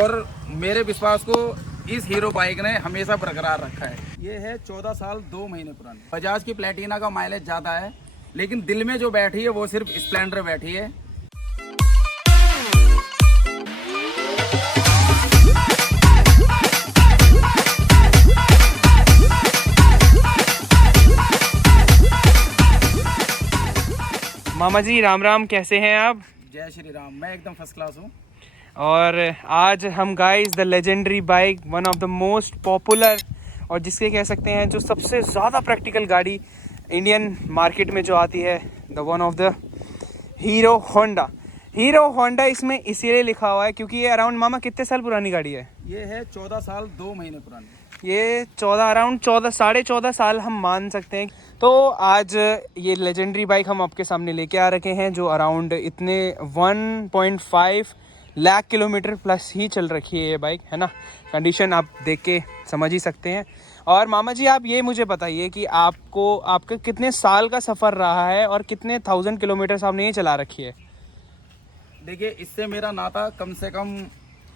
और मेरे विश्वास को इस हीरो बाइक ने हमेशा बरकरार रखा है। ये है 14 साल 2 महीने पुरानी। बजाज की प्लेटिना का माइलेज ज़्यादा है, लेकिन दिल में जो बैठी है वो सिर्फ स्प्लेंडर बैठी है। मामा जी राम राम, कैसे हैं आप? जय श्री राम। मैं एकदम फर्स्ट क्लास हूँ। और आज हम guys the legendary bike, one of the most popular और जिसके कह सकते हैं जो सबसे ज़्यादा प्रैक्टिकल गाड़ी इंडियन मार्केट में जो आती है, the one of the hero Honda. Hero Honda इसमें इसीलिए लिखा हुआ है क्योंकि ये अराउंड, मामा कितने साल पुरानी गाड़ी है? ये है 14 साल 2 महीने पुरानी। ये 14 अराउंड 14 साढ़े 14 साल हम मान सकते हैं। तो आज ये लेजेंडरी बाइक हम आपके सामने लेके आ रखे हैं जो अराउंड इतने 1.5 लाख किलोमीटर प्लस ही चल रखी है ये बाइक, है ना। कंडीशन आप देख के समझ ही सकते हैं। और मामा जी आप ये मुझे बताइए कि आपका कितने साल का सफ़र रहा है और कितने 1000 किलोमीटर आपने ये चला रखी है? देखिए, इससे मेरा नाता कम से कम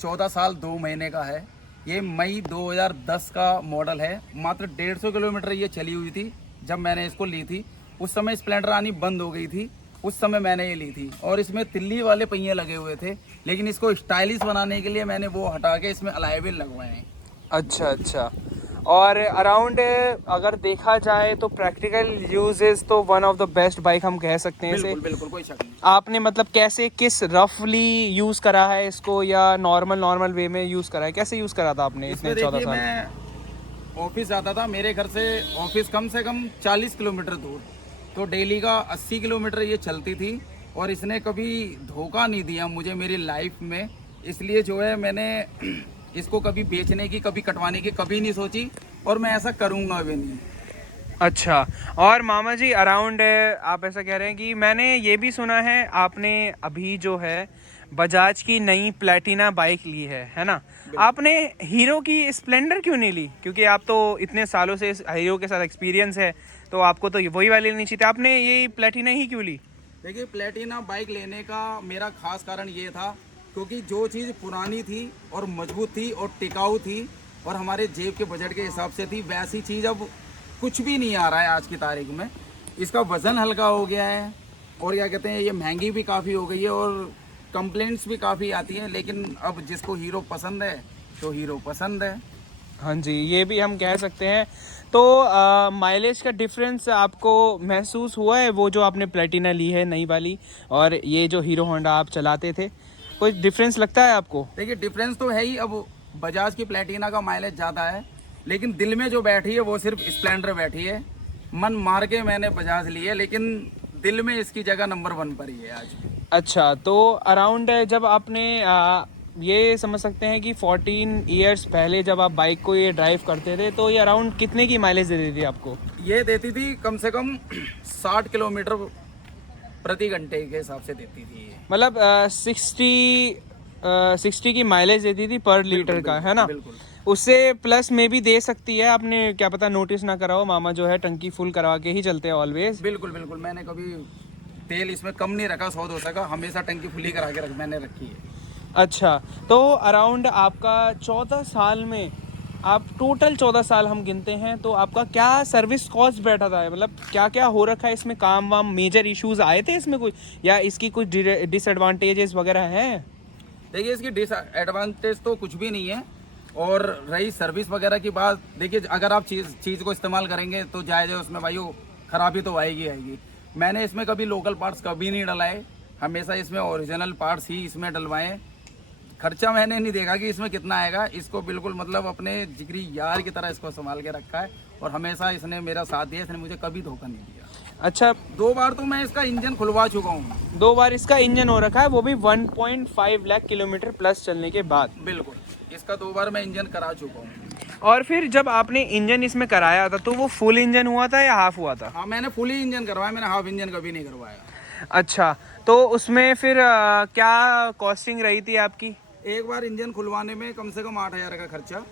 14 साल 2 महीने का है। ये मई 2010 का मॉडल है। मात्र 150 किलोमीटर ये चली हुई थी जब मैंने इसको ली थी। उस समय स्प्लेंडर आनी बंद हो गई थी, उस समय मैंने ये ली थी। और इसमें तिल्ली वाले पहिए लगे हुए थे, लेकिन इसको स्टाइलिश बनाने के लिए मैंने वो हटा के इसमें अलॉय व्हील लगवाए हैं। अच्छा। और अराउंड अगर देखा जाए तो प्रैक्टिकल यूजेस तो one of the best bike हम कह सकते हैं इसे। बिल्कुल कोई शक नहीं। आपने मतलब कैसे, किस रफली यूज करा है इसको या नॉर्मल वे में यूज करा है? कैसे यूज करा था आपने इतने 14 साल? मैं ऑफिस जाता था, मेरे घर से ऑफिस कम से कम 40 किलोमीटर दूर, तो डेली का 80 किलोमीटर ये चलती थी। और इसने कभी धोखा नहीं दिया मुझे मेरी लाइफ में। इसलिए जो है मैंने इसको कभी बेचने की, कभी कटवाने की कभी नहीं सोची, और मैं ऐसा करूँगा भी नहीं। अच्छा। और मामा जी अराउंड आप ऐसा कह रहे हैं कि मैंने ये भी सुना है आपने अभी जो है बजाज की नई प्लेटिना बाइक ली है ना। आपने हीरो की स्प्लेंडर क्यों नहीं ली? क्योंकि आप तो इतने सालों से इस हीरो के साथ एक्सपीरियंस है, तो आपको तो वही वाली लेनी चाहिए। आपने ये प्लेटिना ही क्यों ली? देखिए, प्लेटिना बाइक लेने का मेरा खास कारण ये था क्योंकि जो चीज़ पुरानी थी और मजबूत थी और टिकाऊ थी और हमारे जेब के बजट के हिसाब से थी, वैसी चीज़ अब कुछ भी नहीं आ रहा है आज की तारीख में। इसका वज़न हल्का हो गया है और क्या कहते हैं, ये महंगी भी काफ़ी हो गई है और कंप्लेंट्स भी काफ़ी आती हैं। लेकिन अब जिसको हीरो पसंद है तो हीरो पसंद है। हाँ जी, ये भी हम कह सकते हैं। तो माइलेज का डिफरेंस आपको महसूस हुआ है, वो जो आपने प्लेटिना ली है नई वाली और ये जो हीरो होंडा आप चलाते थे, कोई डिफरेंस लगता है आपको? देखिए, डिफरेंस तो है ही। अब बजाज की प्लेटिना का माइलेज ज़्यादा है, लेकिन दिल में जो बैठी है वो सिर्फ स्प्लेंडर बैठी है। मन मार के मैंने बजाज ली है, लेकिन दिल में इसकी जगह नंबर 1 पर ही है आज। अच्छा, तो अराउंड जब आपने ये समझ सकते हैं कि 14 ईयर्स पहले जब आप बाइक को ये ड्राइव करते थे तो ये अराउंड कितने की माइलेज देती थी आपको? ये देती थी कम से कम 60 किलोमीटर प्रति घंटे के हिसाब से देती थी ये। मतलब 60 की माइलेज देती थी पर लीटर का, है ना। बिल्कुल। उससे प्लस में भी दे सकती है, आपने क्या पता नोटिस ना करा हो। मामा जो है टंकी फुल करवा के ही चलते हैं ऑलवेज। बिल्कुल, मैंने कभी तेल इसमें कम नहीं रखा 100-200 का, हमेशा टंकी फुली करा के मैंने रखी है। अच्छा, तो अराउंड आपका 14 साल में, आप टोटल 14 साल हम गिनते हैं तो आपका क्या सर्विस कॉस्ट बैठा था? मतलब क्या क्या हो रखा है इसमें, काम वाम, मेजर इश्यूज आए थे इसमें कुछ, या इसकी कुछ डिसएडवांटेजेस वगैरह हैं? देखिए, इसकी डिसएडवांटेज तो कुछ भी नहीं है। और रही सर्विस वगैरह की बात, देखिए अगर आप चीज़ को इस्तेमाल करेंगे तो जायज़ है, उसमें भाई वो खराबी तो आएगी। मैंने इसमें कभी लोकल पार्ट्स कभी नहीं डलाए, हमेशा इसमें ओरिजिनल पार्ट्स ही इसमें डलवाए। खर्चा मैंने नहीं देखा कि इसमें कितना आएगा। इसको बिल्कुल मतलब अपने जिगरी यार की तरह इसको संभाल के रखा है और हमेशा इसने मेरा साथ दिया। इसने मुझे कभी धोखा नहीं दिया। अच्छा, 2 बार तो मैं इसका इंजन खुलवा चुका हूँ। 2 बार इसका इंजन हो रखा है, वो भी 1.5 लाख किलोमीटर प्लस चलने के बाद। बिल्कुल, इसका 2 बार मैं इंजन करा चुका हूँ। और फिर जब आपने इंजन इसमें कराया था तो वो फुल इंजन हुआ था या हाफ हुआ था? हाँ, मैंने फुल ही इंजन करवाया, मैंने हाफ इंजन कभी नहीं करवाया। अच्छा, तो उसमें फिर क्या कॉस्टिंग रही थी आपकी? एक बार इंजन खुलवाने में कम से कम 8,000 का खर्चा।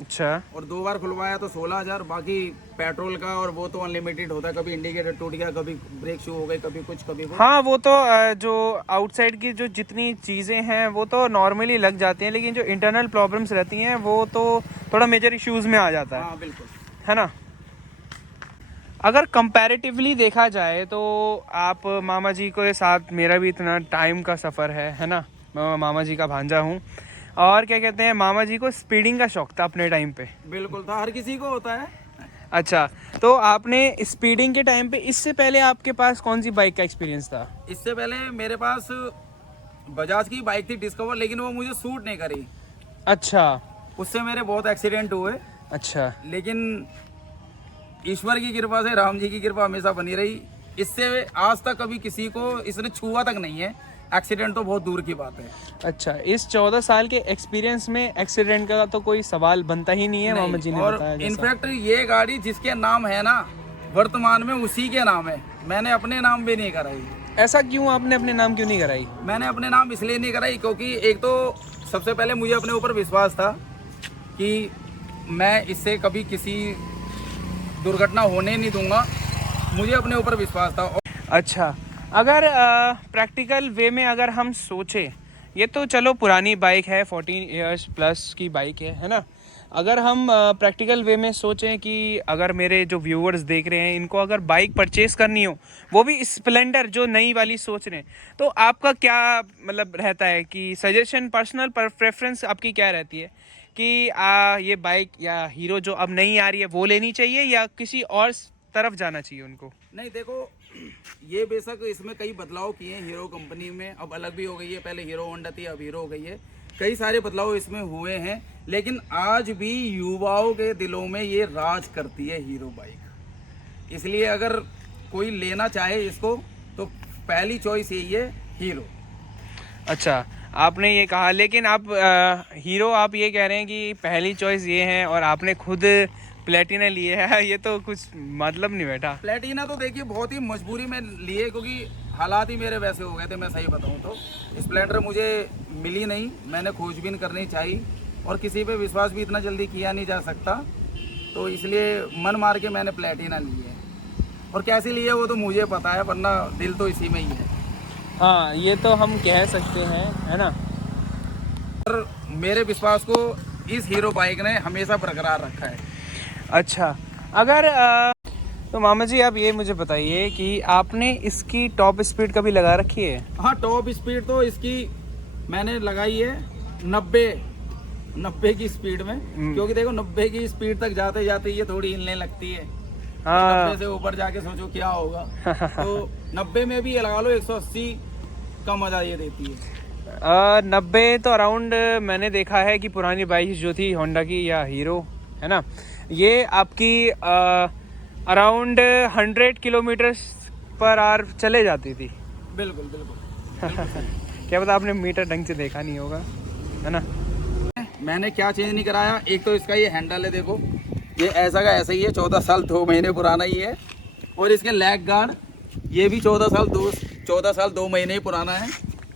अच्छा। और 2 बार खुलवाया तो 16,000। बाकी पेट्रोल का और वो तो अनलिमिटेड होता है, कभी इंडिकेटर टूट गया, कभी ब्रेक शू हो गई, कभी कुछ कभी कुछ। हाँ वो तो जो आउटसाइड की जो जितनी चीज़ें हैं वो तो नॉर्मली लग जाती हैं, लेकिन जो इंटरनल प्रॉब्लम्स रहती हैं वो तो थोड़ा मेजर इश्यूज में आ जाता है। हाँ बिल्कुल। है ना। अगर कंपैरेटिवली देखा जाए तो आप मामा जी के साथ मेरा भी इतना टाइम का सफ़र है ना। मैं मामा जी का भांजा हूँ, और क्या कहते हैं, मामा जी को स्पीडिंग का शौक था अपने टाइम पे। बिल्कुल था, हर किसी को होता है। अच्छा, तो आपने स्पीडिंग के टाइम पे, इससे पहले आपके पास कौन सी बाइक का एक्सपीरियंस था? इससे पहले मेरे पास बजाज की बाइक थी डिस्कवर, लेकिन वो मुझे सूट नहीं करी। अच्छा। उससे मेरे बहुत एक्सीडेंट हुए। अच्छा। लेकिन ईश्वर की कृपा से, राम जी की कृपा हमेशा बनी रही। इससे आज तक कभी किसी को इसने छुआ तक नहीं है। एक्सीडेंट तो बहुत दूर की बात है। अच्छा, इस 14 साल के एक्सपीरियंस में एक्सीडेंट का तो कोई सवाल बनता ही नहीं है, मामा जी ने और बताया जैसा। इनफैक्ट ये गाड़ी जिसके नाम है ना, वर्तमान में उसी के नाम है। मैंने अपने नाम भी नहीं कराई। ऐसा क्यों, आपने अपने नाम क्यों नहीं कराई? मैंने अपने नाम इसलिए नहीं कराई क्योंकि एक तो सबसे पहले मुझे अपने ऊपर विश्वास था कि मैं इससे कभी किसी दुर्घटना होने नहीं दूंगा। मुझे अपने ऊपर विश्वास था। अच्छा, अगर प्रैक्टिकल वे में अगर हम सोचें, ये तो चलो पुरानी बाइक है, 14 इयर्स प्लस की बाइक है ना। अगर हम प्रैक्टिकल वे में सोचें कि अगर मेरे जो व्यूअर्स देख रहे हैं इनको अगर बाइक परचेज़ करनी हो, वो भी स्प्लेंडर जो नई वाली सोच रहे हैं, तो आपका क्या मतलब रहता है कि सजेशन, पर्सनल प्रेफरेंस आपकी क्या रहती है कि ये बाइक या हीरो जो अब नई आ रही है वो लेनी चाहिए या किसी और तरफ जाना चाहिए उनको? नहीं देखो, ये बेशक इसमें कई बदलाव किए हैं हीरो कंपनी में। अब अलग भी हो गई है, पहले हीरो होंडा थी, अब हीरो हो गई है। कई सारे बदलाव इसमें हुए हैं, लेकिन आज भी युवाओं के दिलों में ये राज करती है हीरो बाइक। इसलिए अगर कोई लेना चाहे इसको तो पहली चॉइस यही है, हीरो। अच्छा, आपने ये कहा, लेकिन आप हीरो आप ये कह रहे हैं कि पहली चॉइस ये है और आपने खुद प्लेटिना लिए है, ये तो कुछ मतलब नहीं बैठा। प्लेटिना तो देखिए बहुत ही मजबूरी में लिए, क्योंकि हालात ही मेरे वैसे हो गए थे। मैं सही बताऊं तो स्प्लेंडर मुझे मिली नहीं, मैंने खोजबीन करनी चाहिए, और किसी पे विश्वास भी इतना जल्दी किया नहीं जा सकता। तो इसलिए मन मार के मैंने प्लेटिना ली है, और कैसी ली है वो तो मुझे पता है, वरना दिल तो इसी में ही है। हाँ, ये तो हम कह सकते हैं, है ना। और मेरे विश्वास को इस हीरो बाइक ने हमेशा बरकरार रखा है। अच्छा, अगर तो मामा जी आप ये मुझे बताइए कि आपने इसकी टॉप स्पीड कभी लगा रखी है? हाँ, टॉप स्पीड तो इसकी मैंने लगाई है 90 की स्पीड में। क्योंकि देखो 90 की स्पीड तक जाते जाते ये थोड़ी हिलने लगती है। हाँ। 90 से ऊपर जाके सोचो क्या होगा। तो 90 में भी ये लगा लो 180 का मजा ये देती है। 90 तो अराउंड मैंने देखा है कि पुरानी बाइक जो थी होंडा की या हीरो, है ना, ये आपकी अराउंड 100 किलोमीटर पर आवर चले जाती थी। बिल्कुल बिल्कुल। क्या पता आपने मीटर ढंग से देखा नहीं होगा, है ना। मैंने क्या चेंज नहीं कराया, एक तो इसका ये हैंडल है, देखो ये ऐसा का ऐसा ही है, 14 साल 2 महीने पुराना ही है। और इसके लेग गार्ड ये भी 14 साल 2 महीने ही पुराना है।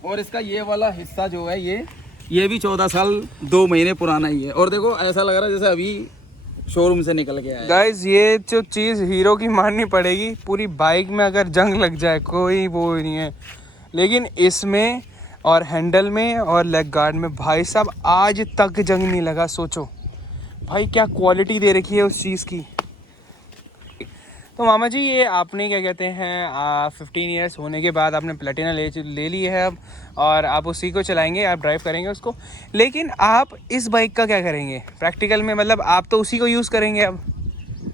और इसका ये वाला हिस्सा जो है ये भी 14 साल 2 महीने पुराना ही है। और देखो ऐसा लग रहा है जैसे अभी शोरूम से निकल के आया है। गाइज, ये जो चीज़ हीरो की माननी पड़ेगी, पूरी बाइक में अगर जंग लग जाए कोई वो नहीं है, लेकिन इसमें और हैंडल में और लेग गार्ड में भाई साहब आज तक जंग नहीं लगा। सोचो भाई क्या क्वालिटी दे रखी है उस चीज़ की। तो मामा जी, ये आपने क्या कहते हैं 15 इयर्स होने के बाद आपने प्लेटिना ले ली है अब, और आप उसी को चलाएंगे, आप ड्राइव करेंगे उसको, लेकिन आप इस बाइक का क्या करेंगे प्रैक्टिकल में? मतलब आप तो उसी को यूज़ करेंगे अब?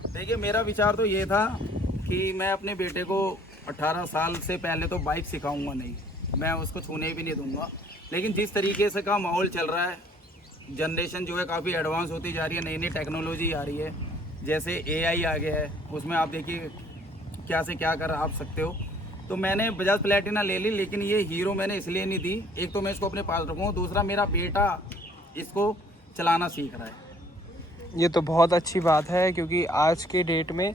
देखिए, मेरा विचार तो ये था कि मैं अपने बेटे को 18 साल से पहले तो बाइक सिखाऊंगा नहीं, मैं उसको छूने भी नहीं दूंगा। लेकिन जिस तरीके से का माहौल चल रहा है, जनरेशन जो है काफ़ी एडवांस होती जा रही है, नई नई टेक्नोलॉजी आ रही है, जैसे AI आ गया है, उसमें आप देखिए क्या से क्या कर आप सकते हो। तो मैंने बजाज प्लेटिना ले ली, लेकिन ये हीरो मैंने इसलिए नहीं दी, एक तो मैं इसको अपने पास रखूँगा, दूसरा मेरा बेटा इसको चलाना सीख रहा है। ये तो बहुत अच्छी बात है, क्योंकि आज के डेट में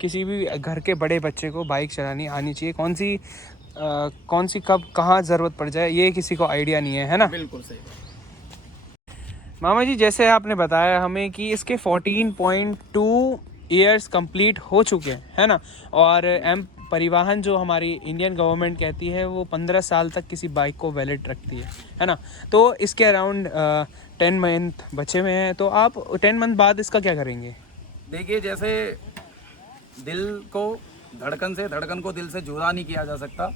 किसी भी घर के बड़े बच्चे को बाइक चलानी आनी चाहिए। कौन सी कब कहाँ ज़रूरत पड़ जाए ये किसी को आइडिया नहीं है, है ना। बिल्कुल सही। मामा जी जैसे आपने बताया हमें कि इसके 14.2 ईयर्स कंप्लीट हो चुके हैं, है ना, और एम परिवहन जो हमारी इंडियन गवर्नमेंट कहती है वो 15 साल तक किसी बाइक को वैलिड रखती है ना। तो इसके अराउंड 10 मंथ बचे हुए हैं, तो आप 10 मंथ बाद इसका क्या करेंगे? देखिए, जैसे धड़कन को दिल से जुदा नहीं किया जा सकता,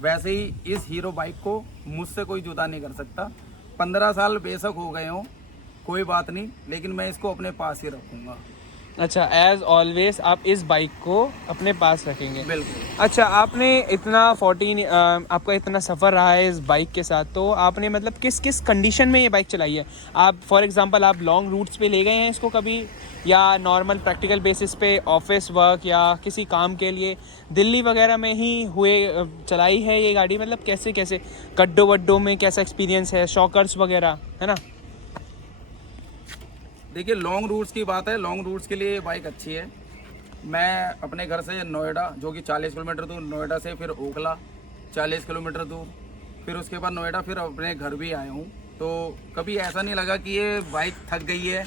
वैसे ही इस हीरो बाइक को मुझसे कोई जुदा नहीं कर सकता। 15 साल बेशक हो गए हों, कोई बात नहीं, लेकिन मैं इसको अपने पास ही रखूँगा। अच्छा, एज ऑलवेज आप इस बाइक को अपने पास रखेंगे? बिल्कुल। अच्छा, आपने इतना 14 आपका इतना सफ़र रहा है इस बाइक के साथ, तो आपने मतलब किस किस कंडीशन में ये बाइक चलाई है? आप फॉर एग्जांपल आप लॉन्ग रूट्स पे ले गए हैं इसको कभी, या नॉर्मल प्रैक्टिकल बेसिस पे ऑफिस वर्क या किसी काम के लिए दिल्ली वगैरह में ही हुए चलाई है ये गाड़ी? मतलब कैसे कैसे गड्ढों वड्डों में कैसा एक्सपीरियंस है, शॉकर्स वगैरह, है ना? देखिए, लॉन्ग रूट्स की बात है, लॉन्ग रूट्स के लिए ये बाइक अच्छी है। मैं अपने घर से नोएडा, जो कि 40 किलोमीटर दूर, नोएडा से फिर ओखला 40 किलोमीटर दूर, फिर उसके बाद नोएडा, फिर अपने घर भी आया हूँ। तो कभी ऐसा नहीं लगा कि ये बाइक थक गई है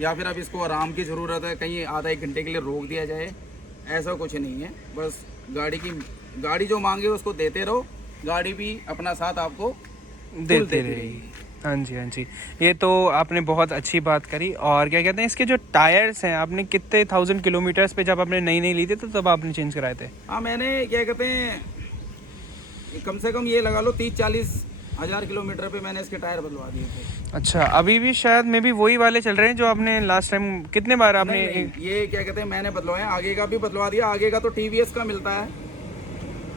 या फिर अब इसको आराम की ज़रूरत है, कहीं आधा एक घंटे के लिए रोक दिया जाए, ऐसा कुछ नहीं है। बस गाड़ी जो मांगे उसको देते रहो, गाड़ी भी अपना साथ आपको देते रहेगी। हाँ जी, हाँ जी, ये तो आपने बहुत अच्छी बात करी। और क्या कहते हैं, इसके जो टायर्स हैं, आपने कितने 1000 किलोमीटर्स पे जब आपने नई ली थी तो तब आपने चेंज कराए थे? हाँ, मैंने क्या कहते हैं, कम से कम ये लगा लो 30-40 हज़ार किलोमीटर पे मैंने इसके टायर बदलवा दिए थे। अच्छा, अभी भी शायद मे भी वही वाले चल रहे हैं जो आपने लास्ट टाइम, कितने बार आपने? नहीं, ये क्या कहते हैं, मैंने बदलवाया, आगे का भी बदलवा दिया। आगे का तो टीवीएस का मिलता है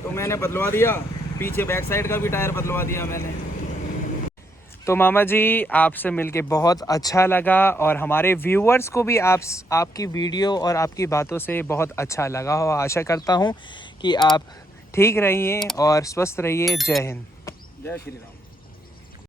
तो मैंने बदलवा दिया, पीछे बैक साइड का भी टायर बदलवा दिया मैंने। तो मामा जी आपसे मिलके बहुत अच्छा लगा, और हमारे व्यूअर्स को भी आपकी वीडियो और आपकी बातों से बहुत अच्छा लगा हो। आशा करता हूँ कि आप ठीक रहिए और स्वस्थ रहिए। जय हिंद। जय श्री राम।